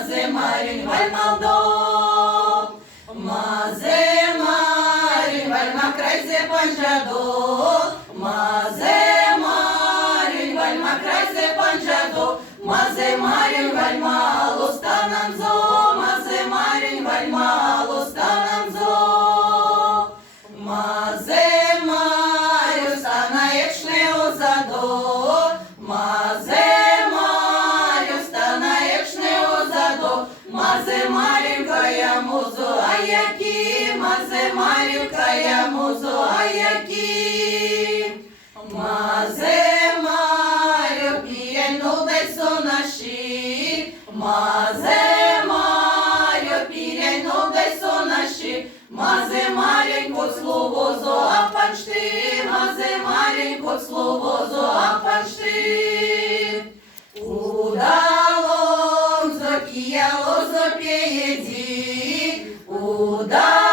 мазе Марин вальмалдо. Мазе Марин вальма крайзе панжадо. Мазе Марин вальма крайзе панжадо. Мазе Марин вальма лостананзо. Мазе Марин вальма лостананзо. Мазе Марин станаєчне озадо. Мазе Марин станаєчне озадо. Мазе Марин кая музо аяки. Мазе Марин кая музо аяки. Мазе Марин пієно десо наші. Мазе Марин пієно десо наші. Мазе Марин кот слово зо апаншти. Мазе Марин кот слово зо апаншти. Удалом зо кіяло зо пєєді. Удалом